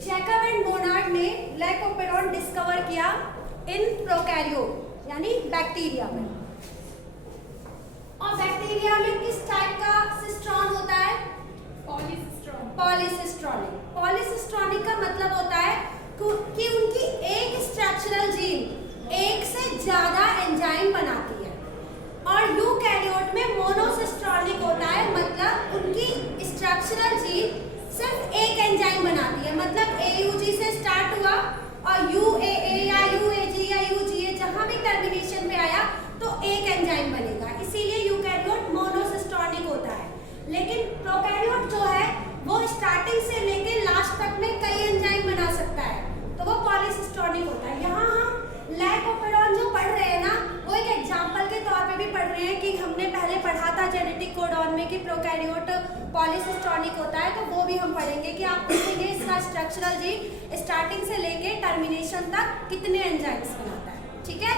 Jacob and Monod ने लाइकोपेरॉन discover किया in prokaryote यानी बैक्टीरिया में। और बैक्टीरिया में किस टाइप का सिस्ट्रॉन होता है? पॉलीसिस्ट्रॉनिक। पॉलीसिस्ट्रॉनिक का मतलब होता है कि उनकी एक स्ट्रक्चरल जीन एक से ज्यादा एंजाइम बनाती है। और यूकैरियोट में मोनोसिस्ट्रॉनिक होता है, मतलब उनकी स्ट्रक्चरल जीन सिर्फ एक एंजाइम बनाती है। मतलब AUG से स्टार्ट हुआ और UAA या UAG या UGA जहां भी टर्मिनेशन पे आया तो एक एंजाइम बनेगा, इसीलिए यूकैरियोट मोनोसिस्ट्रॉनिक होता है। लेकिन प्रोकैरियोट जो है वो स्टार्टिंग से लेके लास्ट तक में कई एंजाइम बना सकता है, तो वो पॉलीसिस्ट्रॉनिक होता है। यहाँ हम लाइकोपेरॉन जो पढ़ रहे हैं ना, वो एक एग्जाम्पल के तौर पे भी पढ़ रहे हैं कि हमने पहले पढ़ा था जेनेटिक कोडॉन में कि प्रोकैरियोट पॉलीसिस्ट्रॉनिक होता है, तो वो भी हम पढ़ेंगे कि आप देखेंगे इसका स्ट्रक्चरल जीन स्टार्टिंग से लेके टर्मिनेशन तक कितने एंजाइम्स बनाता है। ठीक है,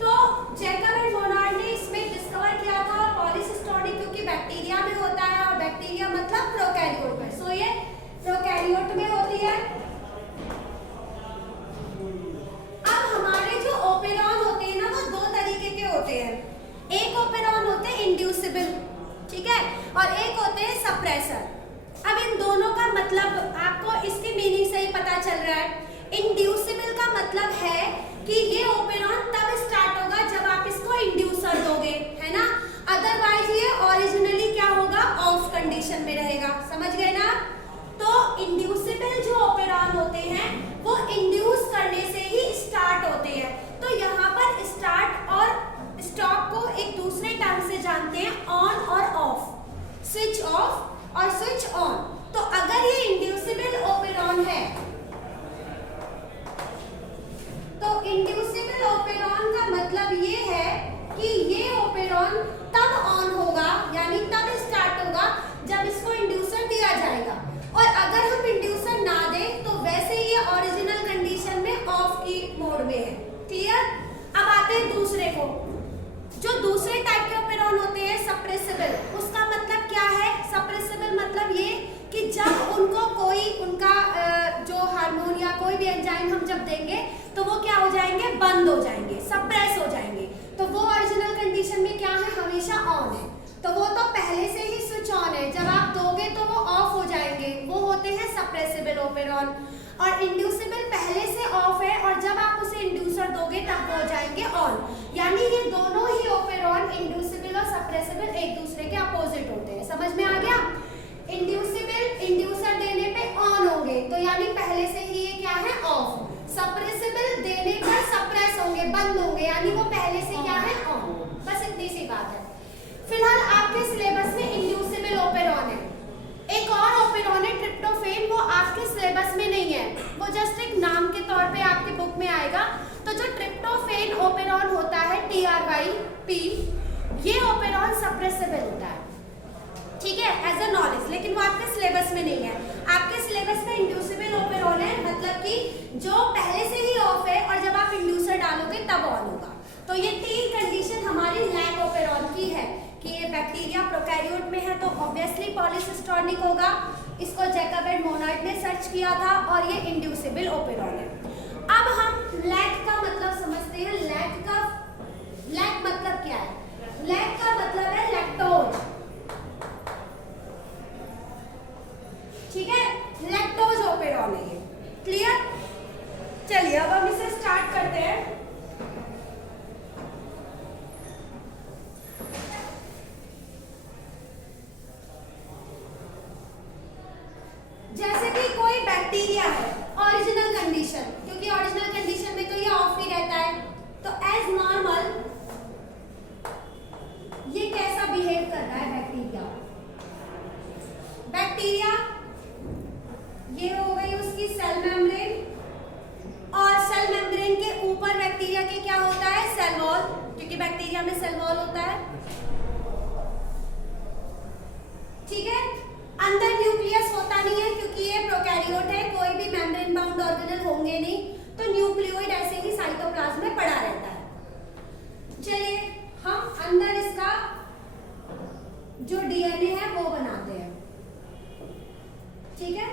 तो जैकब एंड मोनार्ड ने इसमें डिस्कवर किया था पॉलीसिस्ट्रॉनिक, क्योंकि बैक्टीरिया में होता है और बैक्टीरिया मतलब प्रोकैरियोट में, सो ये प्रोकैरियोट में होती है। अब हमारे जो ओपेरॉन होते हैं ना, वो दो तरीके के होते हैं। एक ओपेरॉन होते हैं इंड्यूसिबल, ठीक है, और एक होते हैं सप्रेसर। अब इन दोनों का मतलब आपको इसकी मीनिंग से ही पता चल रहा है। इंड्यूसिबल का मतलब है कि ये ओपेरॉन तब स्टार्ट होगा जब आप इसको इंड्यूसर दोगे, है ना, अदरवाइज ये ओरिजिनली क्या होगा, ऑफ कंडीशन में रहेगा। समझ गए ना? तो इंड्यूसिबल जो ओपेरॉन होते हैं वो इंड्यूस करने से ही स्टार्ट होते हैं। तो यहाँ पर स्टार्ट और स्टॉप को एक दूसरे टर्म से जानते हैं, ऑन और ऑफ, स्विच ऑफ और स्विच ऑन। तो अगर ये इंड्यूसिबल ओपेरॉन है तो इंड्यूसिबल ओपेरॉन का मतलब ये है कि ये ओपेरॉन तब ऑन होगा यानी तब स्टार्ट होगा जब इसको इंड्यूसर दिया जाएगा, और अगर हम इंड्यूसर ना दें तो वैसे ये ओरिजिनल कंडीशन में ऑफ की मोड में है। क्लियर? अब आते हैं दूसरे को। जो दूसरे टाइप के ओपेरॉन होते हैं सप्रेसिबल, उसका मतलब क्या है? सप्रेसिबल मतलब ये कि जब उनको कोई उनका जो हार्मोन या कोई भी एंजाइम हम जब देंगे तो वो क्या हो जाएंगे, बंद हो जाएंगे, सप्रेस हो जाएंगे। तो वो ओरिजिनल कंडीशन में क्या है, हमेशा ऑन है। तो वो तो पहले से ही स्विच ऑन है, जब आप दोगे तो वो ऑफ हो जाएंगे, वो होते हैं सप्रेसिबल ओपेरॉन। और इंड्यूसिबल पहले से ऑफ है और जब आप उसे इंड्यूसर दोगे तब वो हो जाएंगे ऑन। यानी ये दोनों ही ओपेरॉन इंड्यूसिबल और सप्रेसिबल एक दूसरे के अपोजिट होते हैं। समझ में आ गया? इंड्यूसिबल इंड्यूसर देने पे ऑन होंगे तो यानी पहले से ही ये क्या है, ऑफ। सप्रेसिबल देने पर सप्रेस होंगे, बंद होंगे, यानी वो पहले से क्या है, ऑन। बस इतनी सी बात है। फिलहाल आपके सिलेबस में इंड्यूसिबल ओपेरॉन है। एक और ओपेरॉन है ट्रिप्टोफेन, वो आपके सिलेबस में नहीं है, वो जस्ट एक नाम के तौर पे आपके बुक में आएगा। तो जो ट्रिप्टोफेन ओपेरॉन होता है TRYP, ये ओपेरॉन सप्रेसिबल होता है, ठीक है, एज अ नॉलेज, लेकिन वो आपके सिलेबस में नहीं है। आपके सिलेबस में इंड्यूसिबल ओपेरॉन है, मतलब कि जो पहले से ही ऑफ है और जब आप इंड्यूसर डालोगे तब ऑन होगा। तो ये तीन कंडीशन हमारी लाइकोपेरॉन की है कि ये बैक्टीरिया प्रोकैरियोट में है तो ऑब्वियसली पॉलीसिस्ट्रॉनिक होगा, इसको जैकब एंड मोनार्ड ने सर्च किया था, और ये इंड्यूसिबल ओपेरॉन है। अब हम लैक का मतलब समझते हैं। लैक मतलब क्या है? लैक का मतलब है लैक्टोज, ठीक है, लैक्टोज ओपेरॉन है ये। क्लियर? चलिए अब हम इसे स्टार्ट करते हैं। जैसे कि कोई बैक्टीरिया है ओरिजिनल कंडीशन, क्योंकि ओरिजिनल कंडीशन में तो ये ऑफ ही रहता है, तो एज नॉर्मल ये कैसा बिहेव कर रहा है बैक्टीरिया? बैक्टीरिया ये हो गई उसकी सेल मेम्ब्रेन, और सेल मेम्ब्रेन के ऊपर बैक्टीरिया के क्या होता है, सेल वॉल, क्योंकि बैक्टीरिया में सेल वॉल होता है, ठीक है। अंदर न्यूक्लियस होता नहीं है क्योंकि ये प्रोकैरियोट है, कोई भी मेम्ब्रेन बाउंड ऑर्गेनेल होंगे नहीं, तो न्यूक्लियोइड ऐसे ही साइटोप्लाज्म में पड़ा रहता है। चलिए हम अंदर इसका जो डीएनए है वो बनाते हैं, ठीक है।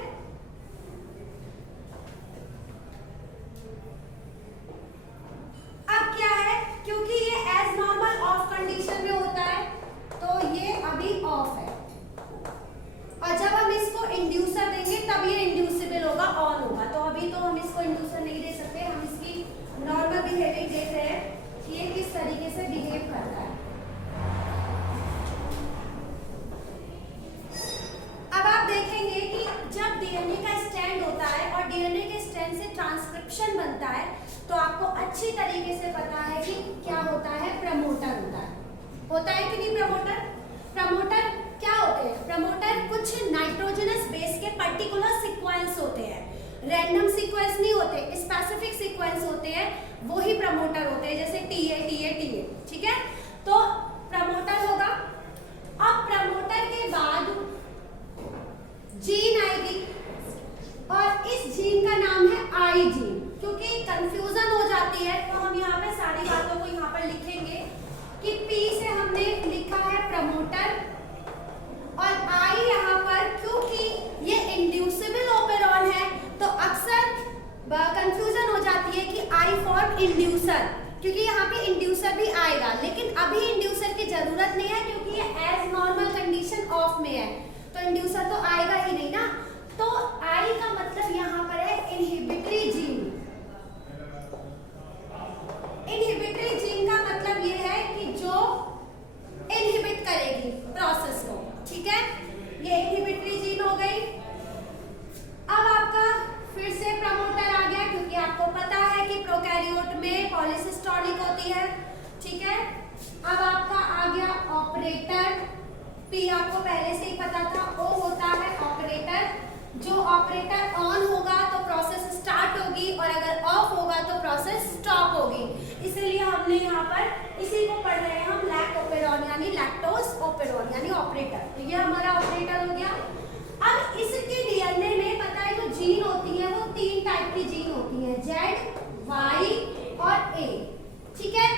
डीएनए के स्ट्रैंड से ट्रांसक्रिप्शन बनता है तो आपको अच्छी तरीके से पता है कि क्या होता है, प्रमोटर होता है कि नहीं। प्रमोटर क्या होते हैं? प्रमोटर कुछ नाइट्रोजनस बेस के पर्टिकुलर सीक्वेंस होते हैं, रैंडम सीक्वेंस नहीं होते, स्पेसिफिक सीक्वेंस होते हैं, वो ही प्रमोटर होते हैं, जैसे TA, ठीक है। तो प्रमोटर होगा। अब प्रमोटर के बाद जीन आएगी और इस जीन का नाम है आई जीन। क्योंकि कंफ्यूजन हो जाती है तो हम यहाँ पे सारी बातों को यहाँ पर लिखेंगे कि P से हमने लिखा है प्रमोटर और आई यहाँ पर, क्योंकि ये इंड्यूसिबल ओपेरॉन है तो अक्सर कंफ्यूजन हो जाती है कि आई फॉर इंड्यूसर, क्योंकि यहाँ पे इंड्यूसर भी आएगा, लेकिन अभी इंड्यूसर की जरूरत नहीं है क्योंकि ये एज नॉर्मल कंडीशन ऑफ में है, तो इंड्यूसर तो आएगा ही नहीं ना। तो आई का मतलब यहाँ पर है इनहिबिटरी जीन। इनहिबिटरी जीन का मतलब ये है कि जो इनहिबिट करेगी प्रोसेस को, ठीक है। ये इनहिबिटरी जीन हो गई। अब आपका फिर से प्रमोटर आ गया, क्योंकि आपको पता है कि प्रोकैरियोट में पॉलीसिस्टोनिक होती है, ठीक है। अब आपका आ गया ऑपरेटर, पी आपको पहले से ही पता था, ओ होता है ऑपरेटर। जो ऑपरेटर ऑन होगा तो प्रोसेस स्टार्ट होगी और अगर ऑफ होगा तो प्रोसेस स्टॉप होगी, इसीलिए हमने यहाँ पर इसी को पढ़ रहे हैं हम, लैक्ट ओपेरॉन यानी लैक्टोज ओपेरॉन यानी ऑपरेटर। तो ये हमारा ऑपरेटर हो गया। अब इसके डीएनए में पता है जो जीन होती है वो 3 टाइप की जीन होती है, Z, Y और A, ठीक है।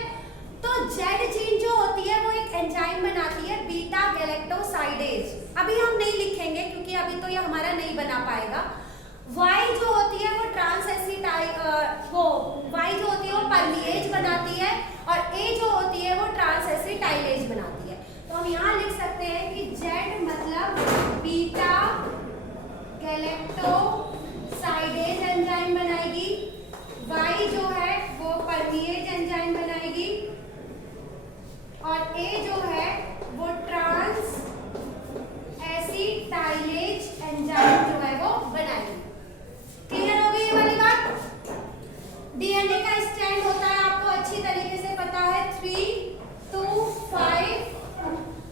तो Z जीन जो होती है वो एक एंजाइम बनाती है, बीटा गैलेक्टोसाइडेज। अभी हम नहीं लिखेंगे क्योंकि अभी तो ये हमारा नहीं बना पाएगा। Y जो होती है वो Y जो होती है वो परलिएज बनाती है और A जो होती है वो ट्रांसएसिटाइलेज बनाती है। तो हम यहाँ लिख सकते हैं कि Z मतलब बीटा गैलेक्टोसाइडेज एंजाइम बनाएगी, Y जो है वो परलिएज एंजाइम बनाएगी और A जो है वो ट्रांस एसिटाइलेज एंजाइम जो है वो बनाएगी। क्लियर हो गई ये वाली बात? डीएनए का स्ट्रैंड होता है, आपको अच्छी तरीके से पता है, 3 to 5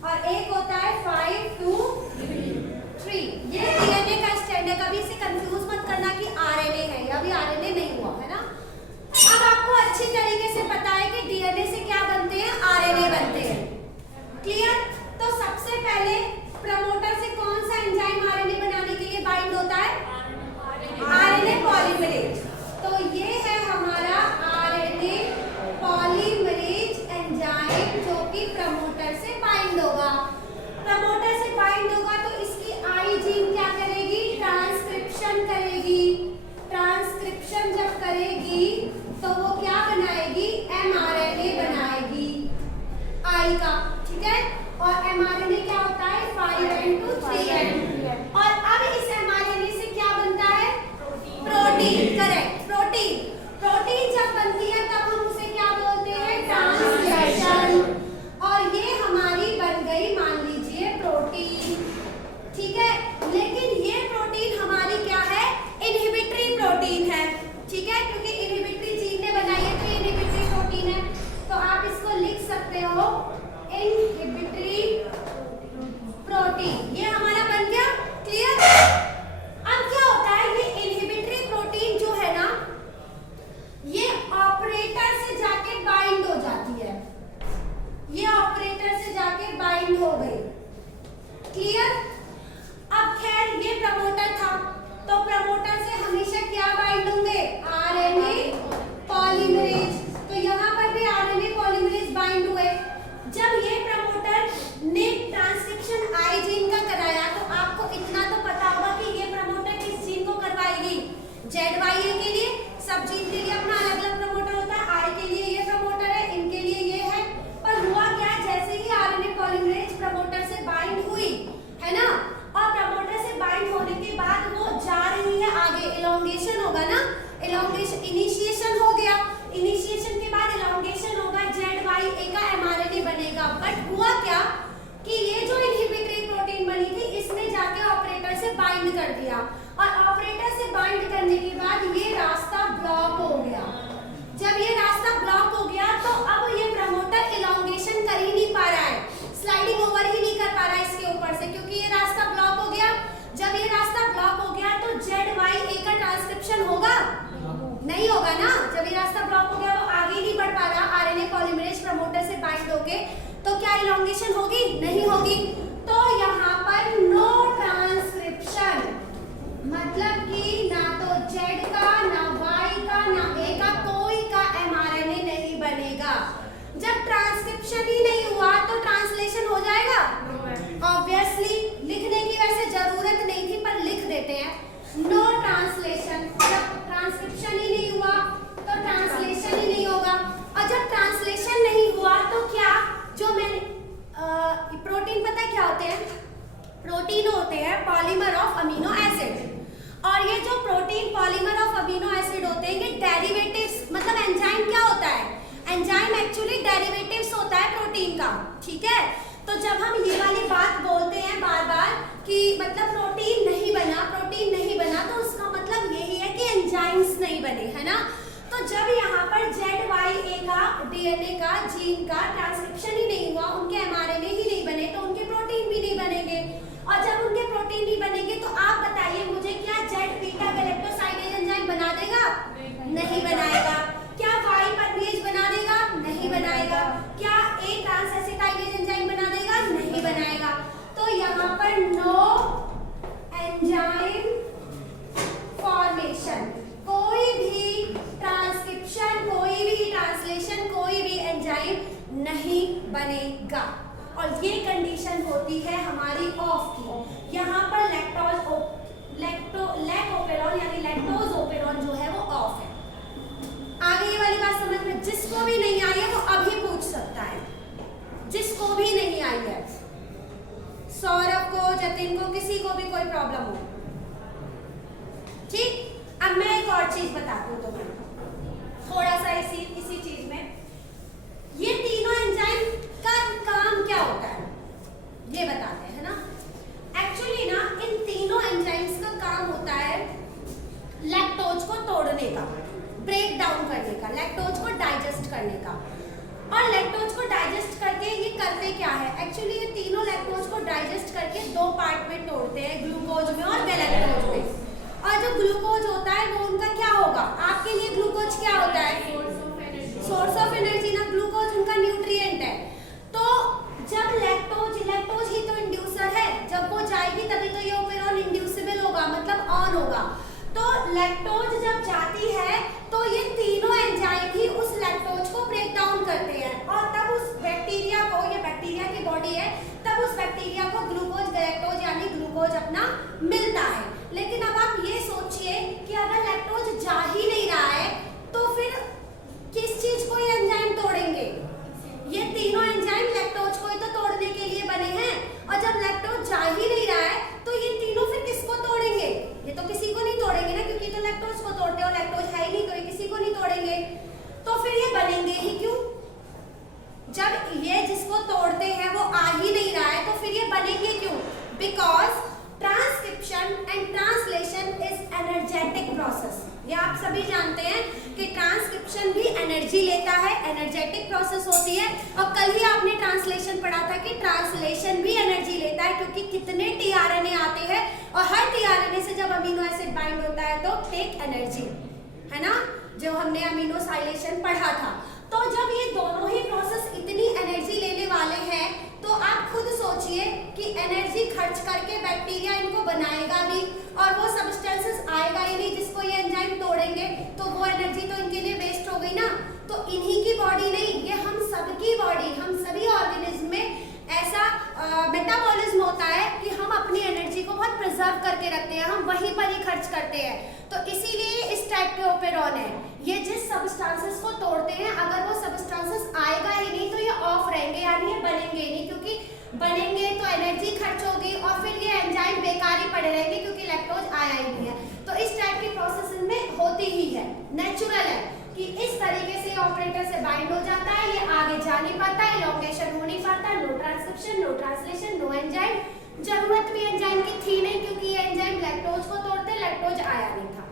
और एक होता है 5 to 3। ये डीएनए का स्ट्रैंड है, कभी इसे कंफ्यूज मत करना कि आरएनए है, या भी आरएनए नहीं हुआ है ना। अब आपको अच्छी तरीके से पता है कि डीएनए से क्या बनते हैं, आरएनए बनते हैं। क्लियर? तो सबसे पहले प्रमोटर से कौन सा एंजाइम आरएनए बनाने के लिए बाइंड होता है, आरएनए पॉलीमरेज। तो ये है हमारा आरएनए पॉलीमरेज एंजाइम जो कि प्रमोटर से बाइंड होगा। प्रमोटर से बाइंड होगा तो इसकी आई जीन क्या करेगी, ट्रांसक्रिप्शन करेगी। ट्रांसक्रिप्शन जब करेगी तो वो क्या बनाएगी, एमआरएनए बनाएगी आई का, ठीक है। और एमआरएनए क्या होता है, 5' to 3' और अब इस एमआरएनए से क्या बनता है, प्रोटीन। करेक्ट, प्रोटीन जब बनती है तब हम उसे क्या बोलते हैं, ट्रांसलेशन। और ये हमारी बन गई मान लीजिए प्रोटीन, ठीक है। लेकिन ये प्रोटीन हमारी क्या है, इनहिबिटरी प्रोटीन है, ठीक है, क्योंकि इनहिबिटरी जीन ने बनाई है तो इनहिबिटरी प्रोटीन है। तो आप इसको लिख सकते हो इनहिबिटरी प्रोटीन, ये हमारा बन गया। क्लियर? अब क्या होता है, ये इनहिबिटरी प्रोटीन जो है ना, ये ऑपरेटर से जाके बाइंड हो जाती है, ये ऑपरेटर से जाके बाइंड हो गई। क्लियर? अब खैर ये प्रमोटर था तो प्रमोटर से हमेशा क्या बाइंड होंगे, आरएनए पॉलीमरेज। तो यहाँ पर भी आरएनए पॉलीमरेज बाइंड हुए। जब ये प्रमोटर ने ट्रांसक्रिप्शन आई जीन का कराया तो आपको इतना तो पता होगा कि ये प्रमोटर किस जीन को करवाएगी, ZYA के लिए। सब जीन के लिए अपना अलग अलग प्रमोटर होता है, आई के लिए ये प्रमोटर है, इनके लिए ये है। पर हुआ क्या, जैसे ही आरएनए पॉलीमरेज प्रमोटर से बाइंड हुई है ना, और प्रमोटर से बाइंड होने के बाद वो जा रही है आगे, इलोंगेशन होगा ना, इलोंगेशन, इनिशिएशन हो गया, इनिशिएशन के बाद इलोंगेशन होगा, ZYA का एमआरएनए बनेगा। बट हुआ क्या कि ये जो इनहिबिटरी प्रोटीन बनी थी इसने जाके ऑपरेटर से बाइंड कर दिया और ऑपरेटर से बाइंड करने के नहीं होगा ना, जब ये रास्ता ब्लॉक हो गया वो आगे ही नहीं बढ़ पा रहा आरएनए पॉलीमरेज प्रमोटर से बाइंड होके, तो क्या इलॉन्गेशन होगी? नहीं होगी। तो यहाँ पर नो ट्रांसक्रिप्शन, मतलब कि ना तो जेड का, ना वाई का, ना ए का, कोई का एमआरएनए नहीं बनेगा। जब ट्रांसक्रिप्शन ही नहीं हुआ तो ट्रांसलेशन हो जाएगा? ऑब्वियसली, लिखने की वैसे जरूरत नहीं थी पर लिख देते हैं, नो ट्रांसलेशन। जब ट्रांसक्रिप्शन ही नहीं हुआ तो ट्रांसलेशन ही नहीं होगा, और जब ट्रांसलेशन नहीं हुआ तो क्या, जो मैंने प्रोटीन पता है क्या होते हैं? प्रोटीन होते हैं पॉलीमर ऑफ अमीनो एसिड, और ये जो protein polymer of amino acid होते हैं ये डेरिवेटिव्स, मतलब एंजाइम क्या होता है? एंजाइम एक्चुअली डेरिवेटिव्स होता है प्रोटीन का, ठीक है। तो जब हम ये वाली बात बोलते हैं बार बार कि मतलब प्रोटीन नहीं बना, प्रोटीन नहीं बना, तो उसका मतलब यही है कि एंजाइम्स नहीं बने, है ना। तो जब यहाँ पर ZYA का, डीएनए का, जीन का ट्रांसक्रिप्शन ही नहीं हुआ, उनके एमआरएनए ही नहीं बने, तो उनके प्रोटीन भी नहीं बनेंगे, और जब उनके प्रोटीन नहीं बनेंगे तो आप बताइए मुझे, क्या Z बीटा गैलेक्टोसाइडेज एंजाइम बना देगा? नहीं बनाएगा। क्या Y परमेज बना देगा? नहीं बनाएगा। क्या A ट्रांसएसिटाइलेज एंजाइम बना देगा? नहीं बनाएगा। तो यहाँ पर नो एंजाइम फॉर्मेशन, कोई भी ट्रांसक्रिप्शन, कोई भी ट्रांसलेशन, कोई भी एंजाइम नहीं बनेगा, और ये कंडीशन होती है हमारी ऑफ की। यहाँ पर लैक्टोपेरॉन यानी लैक्टोज ओपेरॉन जो है वो ऑफ है। आगे ये वाली बात समझ में, जिसको भी नहीं आई है वो अभी पूछ सकता है, जिसको भी नहीं आई है, सौरभ को, जतिन को, किसी को भी कोई प्रॉब्लम हो, ठीक। अब मैं एक और चीज बताती हूँ तुम्हें, थोड़ा सा इसी चीज में, ये तीनों एंजाइम का काम क्या होता है ये बताते हैं, है ना। एक्चुअली ना इन तीनों एंजाइम्स का काम होता है लैक्टोज को तोड़ने का, ब्रेक डाउन करने का, लैक्टोज को डाइजेस्ट करने का। और लैक्टोज को डाइजेस्ट करके ये करते क्या है? एक्चुअली ये तीनों लैक्टोज को डाइजेस्ट करके दो पार्ट में तोड़ते हैं, ग्लूकोज में और गैलेक्टोज में। और जो ग्लूकोज होता है वो उनका क्या होगा? आपके लिए ग्लूकोज क्या होता है? सोर्स ऑफ एनर्जी ना, ग्लूकोज उनका न्यूट्रिएंट है। तो जब लैक्टोज ही तो इंड्यूसर है, जब वो जाएगी तभी तो ये ओपेरॉन इंड्यूसिबल होगा, मतलब ऑन होगा। तो लैक्टोज जब जाती है तो ये तीनों एंजाइम ही उस लैक्टोज को ब्रेक डाउन करते हैं, और तब उस बैक्टीरिया को, ये बैक्टीरिया की बॉडी है, तब उस बैक्टीरिया को ग्लूकोज गैलेक्टोज यानी ग्लूकोज अपना मिलता है। लेकिन अब आप ये सोचिए कि अगर लैक्टोज जा ही नहीं रहा है तो फिर किस चीज को ये एंजाइम तोड़ेंगे? ये तीनों एंजाइम लैक्टोज को ही तो तोड़ने के लिए बने हैं, और जब लैक्टोज जा ही नहीं रहा है तो ये तीनों फिर किसको तोड़ेंगे? ये तो किसी को नहीं तोड़ेंगे ना, क्योंकि तो लैक्टोज को तोड़ते हैं और लैक्टोज है ही नहीं, तो ये किसी को नहीं तोड़ेंगे। तो फिर ये बनेंगे ही क्यों? जब ये जिसको तोड़ते हैं वो आ ही नहीं रहा है तो फिर ये बनेंगे क्यों? Because transcription and translation is energetic process. ये आप सभी जानते हैं कि ट्रांसक्रिप्शन भी एनर्जी लेता है, एनर्जेटिक प्रोसेस होती है। और कल ही आपने ट्रांसलेशन पढ़ा था कि ट्रांसलेशन भी एनर्जी लेता है, क्योंकि कितने टीआरएनए आते हैं और हर टीआरएनए से जब अमीनो एसिड बाइंड होता है तो टेक एनर्जी, है ना, जो हमने अमीनोसाइलेशन पढ़ा था। तो जब ये दोनों ही प्रोसेस इतनी एनर्जी लेने वाले हैं तो आप खुद सोचिए कि एनर्जी खर्च करके बैक्टीरिया इनको बनाएगा भी, और वो सब्सटेंसेस आएगा ही नहीं जिसको ये एंजाइम तोड़ेंगे, तो वो एनर्जी तो इनके लिए वेस्ट हो गई ना। तो इन्हीं की बॉडी नहीं, ये हम सबकी बॉडी, हम सभी ऑर्गेनिज्म में ऐसा मेटाबॉलिज्म होता है कि हम अपनी एनर्जी को बहुत प्रिजर्व करके रखते हैं, हम वहीं पर ही खर्च करते हैं। तो इसीलिए इस टाइप के ओपेरॉन है, ये जिस सब्सटेंसेस को तोड़ते हैं अगर वो सब्सटेंसेस आएगा ही नहीं तो ये ऑफ रहेंगे, यानी ये बनेंगे नहीं, क्योंकि बनेंगे तो एनर्जी खर्च होगी और फिर ये एंजाइम बेकार ही पड़े रहेंगे क्योंकि लैक्टोज आया ही नहीं है। तो इस टाइप की प्रोसेस में होती ही है, नेचुरल है कि इस तरीके से ऑपरेटर से बाइंड हो जाता है, ये आगे जा नहीं पाता, इलॉन्गेशन हो नहीं पाता, no transcription, no translation, no enzyme. जरूरत भी एंजाइम की थी नहीं क्योंकि ये एंजाइम लैक्टोज को तोड़ते, लैक्टोज आया नहीं था।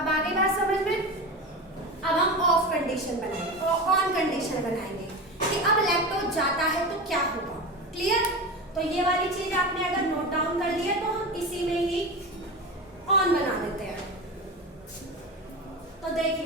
अब आगे बात समझ में। अब हम ऑफ कंडीशन बनाएंगे और ऑन कंडीशन बनाएंगे कि अब लैक्टोज जाता है तो क्या होगा। क्लियर? तो ये वाली चीज आपने अगर नोट डाउन कर लिया तो हम इसी में ही ऑन बना देते हैं। तो देखिए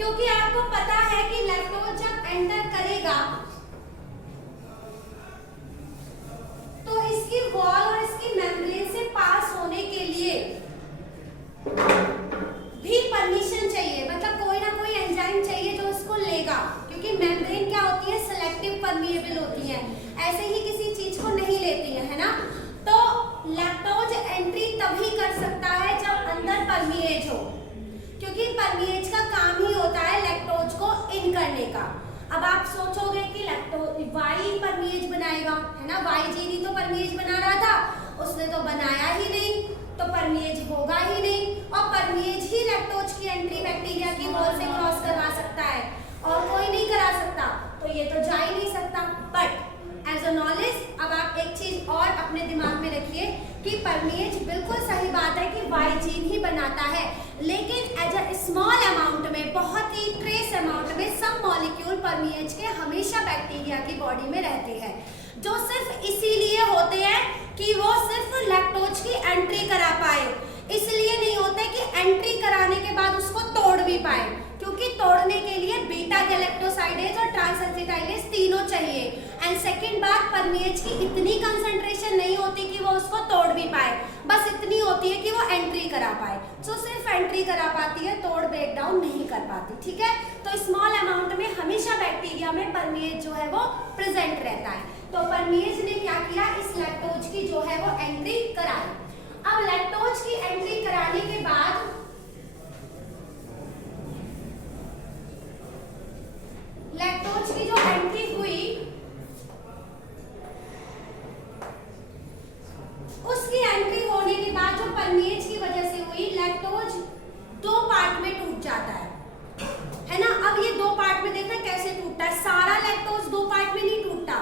क्योंकि आपको पता है कि लैक्टोज जब एंटर करेगा तो इसकी वॉल और इसकी मेम्ब्रेन से पास होने के लिए भी परमिशन चाहिए, मतलब कोई ना कोई एंजाइम चाहिए जो उसको लेगा, क्योंकि मेम्ब्रेन क्या होती है, सेलेक्टिव परमिएबल होती है, ऐसे ही किसी चीज को नहीं लेती है ना। तो लैक्टोज एंट्री तभी कर सकता है जब अंदर परमिएज हो, क्योंकि परमिएज का काम ही होता है लैक्टोज को इन करने का। अब आप सोचोगे कि लैक्टोज वाई परमिएज बनाएगा, है ना, वाई जीन ही तो परमिएज बना रहा था, उसने तो बनाया ही नहीं, तो परमिएज होगा ही नहीं, और परमिएज ही लैक्टोज की एंट्री बैक्टीरिया की वॉल से क्रॉस करवा सकता है और कोई नहीं करा सकता, तो ये तो जा ही नहीं सकता। बट एज अ नॉलेज अब आप एक चीज और अपने दिमाग में रखिए कि परमिएज बिल्कुल सही बात है कि वाई जीन ही बनाता है, लेकिन एज अ स्मॉल अमाउंट में, बहुत ही ट्रेस अमाउंट में सम मॉलिक्यूल परमिएज के हमेशा बैक्टीरिया की बॉडी में रहते हैं, जो सिर्फ इसीलिए होते हैं कि वो सिर्फ लैक्टोज की एंट्री करा पाए, इसलिए नहीं होते कि एंट्री कराने के बाद उसको तोड़ भी पाए, क्योंकि तोड़ने के लिए बीटा गैलेक्टोसाइडेज और ट्रांसएसिटाइलेज तीनों चाहिए। एंड सेकंड बात, परमिएज की इतनी कंसंट्रेशन नहीं होती कि वो उसको तोड़ भी पाए, बस इतनी होती है कि वो एंट्री करा पाए, जो सिर्फ एंट्री करा पाती है, तोड़ ब्रेक डाउन नहीं कर पाती, ठीक है। तो स्मॉल अमाउंट में हमेशा बैक्टीरिया में परमिएज जो है वो प्रेजेंट रहता है। तो परमिएज ने क्या किया, इस लैक्टोज की जो है वो एंट्री कराई। अब लैक्टोज की एंट्री कराने के बाद लैक्टोज की जो एंट्री हुई, उसकी एंट्री होने के बाद जो परमिएज की वजह से हुई, लैक्टोज दो पार्ट में टूट जाता है ना। अब ये दो पार्ट में देखना कैसे टूटता है, सारा लैक्टोज दो पार्ट में नहीं टूटता,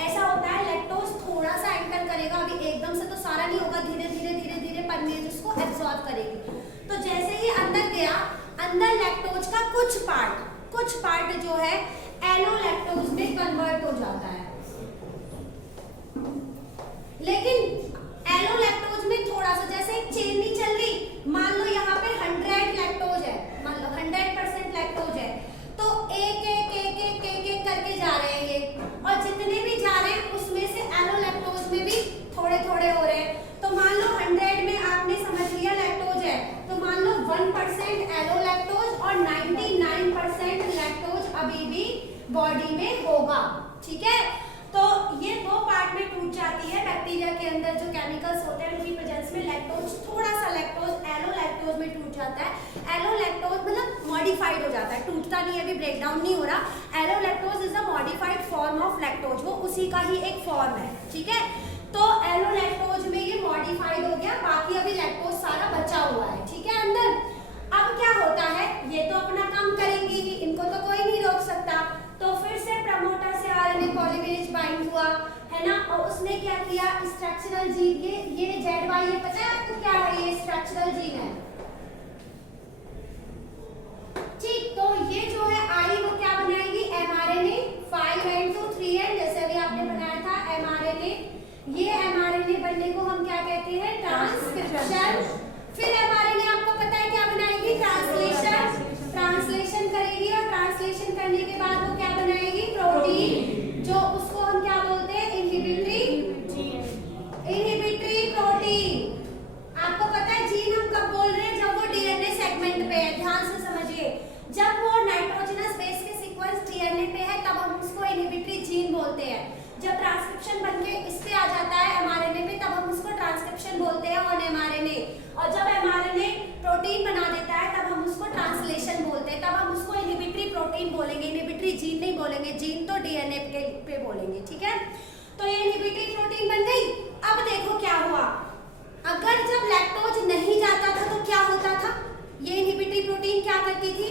ऐसा होता है लैक्टोज थोड़ा सा एंटर करेगा, अभी एकदम से तो सारा नहीं होगा, धीरे धीरे धीरे धीरे परमिएज उसको एब्जॉर्ब करेगी। तो जैसे ही अंदर गया, अंदर लैक्टोज का कुछ पार्ट जो है एलो लैक्टोज में कन्वर्ट हो जाता है, लेकिन एलो लैक्टोज में थोड़ा सा, जैसे एक चेन नहीं चल रही, मान लो यहाँ पे 100 लैक्टोज है, मान लो 100% लैक्टोज है, तो एक करके जा रहे हैं ये, और जितने भी जा रहे हैं उसमें से एलो लैक्टोज में भी थोड़े थोड़े हो रहे हैं। तो मान लो 100 में आपने समझ लिया लैक्टोज है, तो मान लो 1% एलो लैक्टोज और 99% लैक्टोज अभी भी बॉडी में होगा, ठीक है। तो ये दो पार्ट में टूट जाती है, बैक्टीरिया के अंदर जो केमिकल्स होते हैं उनकी प्रेजेंस में लैक्टोज, थोड़ा सा लैक्टोज एलो लैक्टोज में टूट जाता है। एलो लैक्टोज मतलब मॉडिफाइड हो जाता है, टूटता नहीं है, अभी ब्रेक डाउन नहीं हो रहा। Allolactose is a modified form of lactose, वो उसी का ही एक फॉर्म है, ठीक है। तो एलो लैक्टोज में ये मॉडिफाइड हो गया, बाकी अभी लैक्टोज सारा बचा हुआ है, ठीक है अंदर। अब क्या होता है, ये तो अपना काम करेंगे ही, इनको तो कोई नहीं रोक सकता, तो फिर से प्रमोटर से आरएनए पॉलीमरेज बाइंड हुआ, है ना, और उसने क्या किया, स्ट्रक्चरल जीन, ये ZY, ये पता है आपको क्या है, ये स्ट्रक्चरल जीन है, ठीक। तो ये जो है आई, वो क्या बनाएगी, mRNA 5 एंड 2 3 एंड, जैसे अभी आपने बनाया था mRNA, ये mRNA बनने को हम क्या कहते हैं, ट्रांसक्रिप्शन। फिर mRNA आपको पता है क्या बनाएगी, ट्रांसलेशन करेगी, और ट्रांसलेशन करने के बाद वो क्या बनाएगी, प्रोटीन, जो उसको हम क्या बोलते हैं, इनहिबिटरी प्रोटीन। आपको पता है जीन हम कब बोल रहे हैं, जब वो डीएनए सेगमेंट पे है, ध्यान से समझिए, जब वो नाइट्रोजनस बेस के सीक्वेंस डीएनए पे है तब हम उसको इनहिबिटरी जीन बोलते हैं। जब ट्रांसक्रिप्शन बनके इस पे आ जाता है mRNA पे, तब हम उसको ट्रांसक्रिप्शन बोलते हैं ऑन mRNA, और जब mRNA प्रोटीन बना देता है तब हम उसको ट्रांसलेशन बोलते हैं, तब हम उसको इनहिबिटरी प्रोटीन बोलेंगे, इनहिबिटरी जीन नहीं बोलेंगे, जीन तो डीएनए पे बोलेंगे, ठीक है। तो ये इनहिबिटरी प्रोटीन बन गई। अब देखो क्या हुआ, अगर जब लैक्टोज नहीं जाता था तो क्या होता था, ये इनहिबिटरी प्रोटीन क्या करती थी,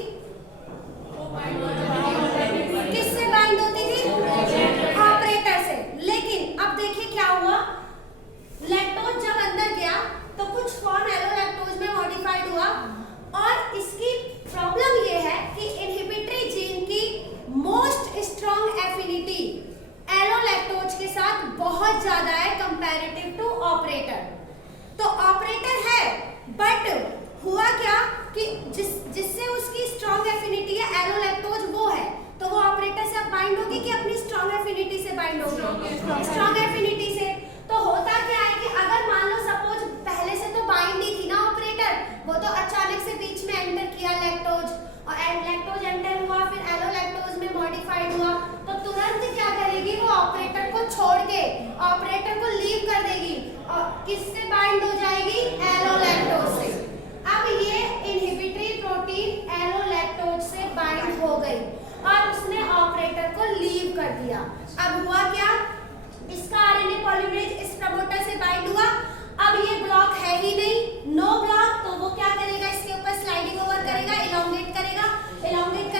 किससे बाइंड होती थी, ऑपरेटर से। लेकिन अब देखिए क्या हुआ, लैक्टोज जब अंदर गया तो कुछ फॉर्म एलो लैक्टोज में मॉडिफाइड हुआ, और इसकी प्रॉब्लम ये है कि इनहिबिटरी जीन की most strong affinity allolactose के साथ बहुत ज्यादा है कंपैरेटिव टू ऑपरेटर। तो ऑपरेटर है, बट हुआ क्या कि जिससे उसकी स्ट्रॉन्ग एफिनिटी है एलोलैक्टोज वो है, तो वो ऑपरेटर से अब बाइंड होगी कि अपनी स्ट्रॉन्ग एफिनिटी से बाइंड होगी? स्ट्रॉन्ग एफिनिटी से। तो होता क्या है कि अगर मान लो सपोज पहले से तो बाइंड ही थी ना ऑपरेटर, वो तो अचानक से बीच में एंटर किया लैक्टोज, और लैक्टोज एंटर हुआ, फिर एलोलैक्टोज में मॉडिफाइड हुआ, तो तुरंत क्या करेगी वो ऑपरेटर को छोड़ के ऑपरेटर को लीव कर देगी और किससे बाइंड हो जाएगी? एलोलैक्टोज से। अब ये इनहिबिटरी प्रोटीन एलोलैक्टोज से बाइंड हो गई और उसने ऑपरेटर को लीव कर दिया। अब हुआ क्या? इसका आरएनए पॉलीमरेज इस प्रमोटर से बाइंड हुआ। अब ये ब्लॉक है ही नहीं, नो ब्लॉक, तो वो क्या करेगा? इसके ऊपर स्लाइडिंग ओवर करेगा, इलॉन्गेट